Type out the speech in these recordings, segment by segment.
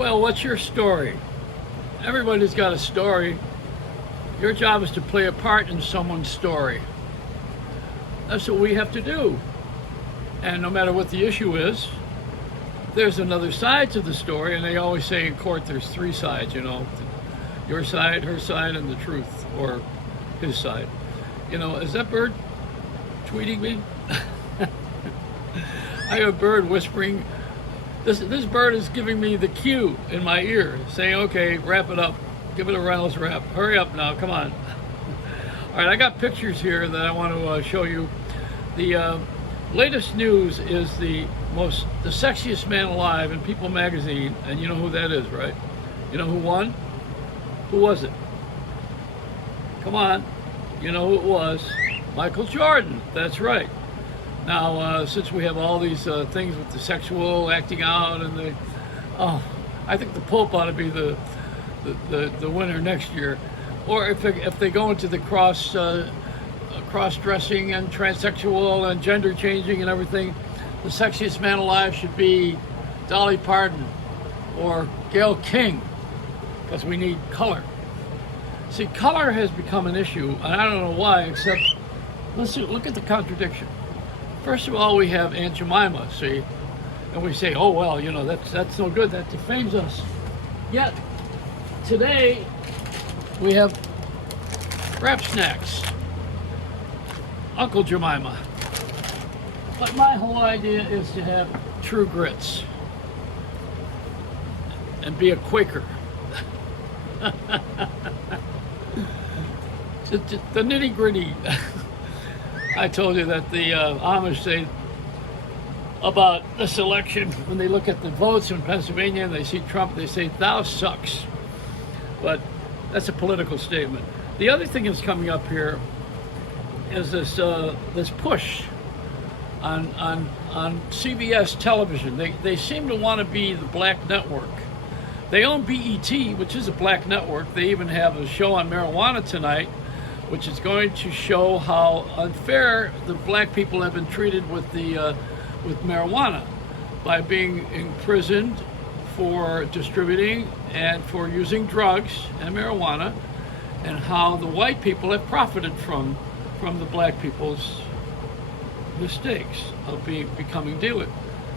Well, what's your story? Everybody's got a story. Your job is to play a part in someone's story. That's what we have to do. And no matter what the issue is, there's another side to the story. And they always say in court there's three sides, your side, her side, and the truth, or his side. Is that bird tweeting me? I have a bird whispering. This bird is giving me the cue in my ear, saying, okay, wrap it up. Give it a Reynolds wrap. Hurry up now, come on. All right, I got pictures here that I want to show you. The latest news is the sexiest man alive in People magazine, and you know who that is, right? You know who won? Who was it? Come on, you know who it was? Michael Jordan, that's right. Now, since we have all these things with the sexual acting out and I think the Pope ought to be the winner next year. Or if they go into the cross-dressing and transsexual and gender changing and everything, the sexiest man alive should be Dolly Parton or Gayle King, because we need color. See, color has become an issue, and I don't know why, except look at the contradiction. First of all, we have Aunt Jemima, see, and we say, oh, well, that's no good, that defames us. Yet, today, we have Rap Snacks, Uncle Jemima. But my whole idea is to have true grits and be a Quaker. The nitty gritty. I told you that the Amish say about this election, when they look at the votes in Pennsylvania and they see Trump, they say, thou sucks. But that's a political statement. The other thing that's coming up here is this push on CBS television. They seem to want to be the black network. They own BET, which is a black network. They even have a show on marijuana tonight, which is going to show how unfair the black people have been treated with marijuana by being imprisoned for distributing and for using drugs and marijuana, and how the white people have profited from the black people's mistakes of becoming dealers.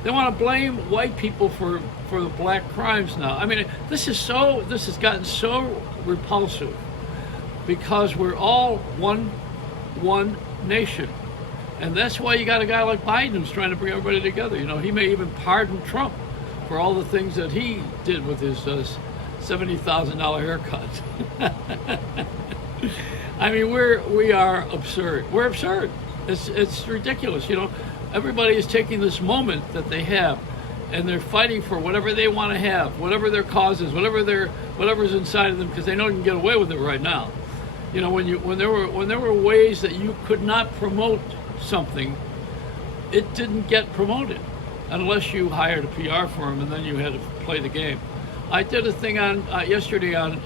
They want to blame white people for the black crimes now. I mean, this has gotten so repulsive, because we're all one nation. And that's why you got a guy like Biden who's trying to bring everybody together. He may even pardon Trump for all the things that he did with his $70,000 haircut. I mean, we are absurd. We're absurd. It's ridiculous. Everybody is taking this moment that they have, and they're fighting for whatever they want to have, whatever their cause is, whatever's inside of them, because they know you can get away with it right now. When there were ways that you could not promote something, it didn't get promoted unless you hired a PR firm, and then you had to play the game. I did a thing on yesterday on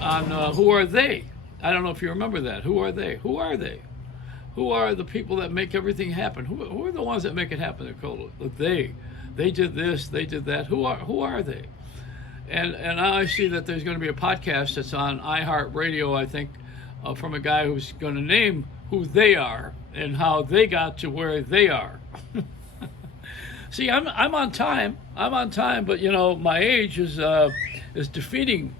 who are they? I don't know if you remember that. Who are they? Who are they? Who are the people that make everything happen? Who are the ones that make it happen? They're called they. They did this. They did that. Who are they? And now I see that there's going to be a podcast that's on iHeartRadio, I think, from a guy who's going to name who they are and how they got to where they are. See, I'm on time. But my age is defeating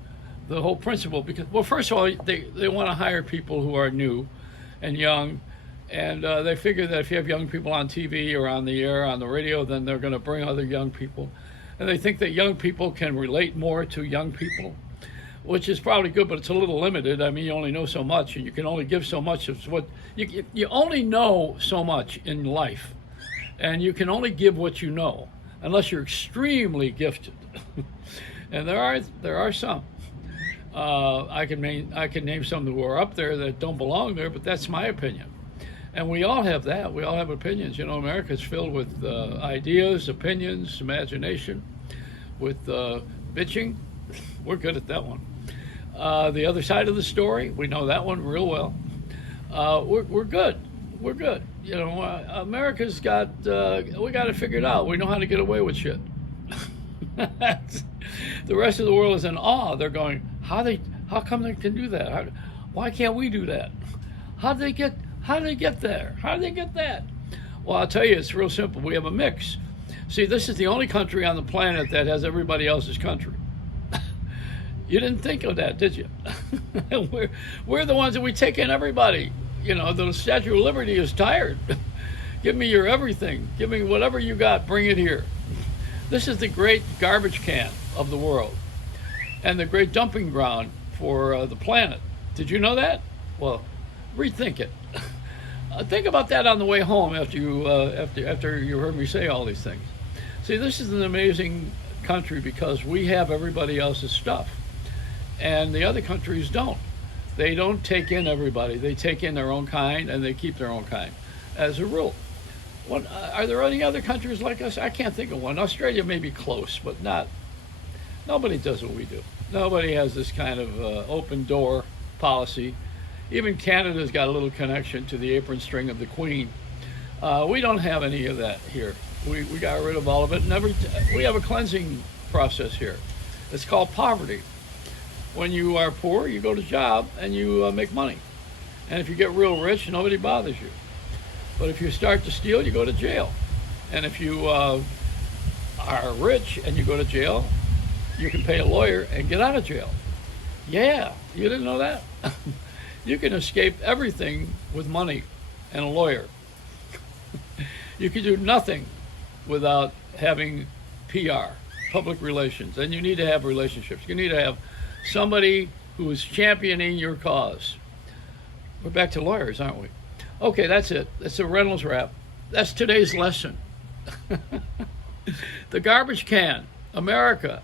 the whole principle, because, well, first of all, they want to hire people who are new and young, and they figure that if you have young people on TV or on the air, on the radio, then they're going to bring other young people, and they think that young people can relate more to young people, which is probably good, but it's a little limited. I mean, you only know so much, and you can only give so much of what you only know so much in life, and you can only give what you know, unless you're extremely gifted. And there are some. I can name some who are up there that don't belong there, but that's my opinion. And we all have that. We all have opinions. America's filled with ideas, opinions, imagination, with bitching. We're good at that one. The other side of the story, we know that one real well. We're good. We're good. America's got, we got it figured out. We know how to get away with shit. The rest of the world is in awe. They're going, how come they can do that? Why can't we do that? How did they get there? How did they get that? Well, I'll tell you, it's real simple. We have a mix. See, this is the only country on the planet that has everybody else's country. You didn't think of that, did you? we're the ones that we take in everybody. You know, the Statue of Liberty is tired. Give me your everything. Give me whatever you got. Bring it here. This is the great garbage can of the world and the great dumping ground for the planet. Did you know that? Well, rethink it. Think about that on the way home after you heard me say all these things. See, this is an amazing country because we have everybody else's stuff, and the other countries don't. They don't take in everybody. They take in their own kind, and they keep their own kind, as a rule. Are there any other countries like us? I can't think of one. Australia may be close, but not. Nobody does what we do. Nobody has this kind of open door policy. Even Canada's got a little connection to the apron string of the Queen. We don't have any of that here. We got rid of all of it. We have a cleansing process here. It's called poverty. When you are poor, you go to job and you make money. And if you get real rich, nobody bothers you. But if you start to steal, you go to jail. And if you are rich and you go to jail, you can pay a lawyer and get out of jail. Yeah, you didn't know that? You can escape everything with money and a lawyer. You can do nothing without having PR, public relations, and you need to have relationships. You need to have somebody who is championing your cause. We're back to lawyers, aren't we? Okay, that's it. That's a Reynolds wrap. That's today's lesson. The garbage can, America.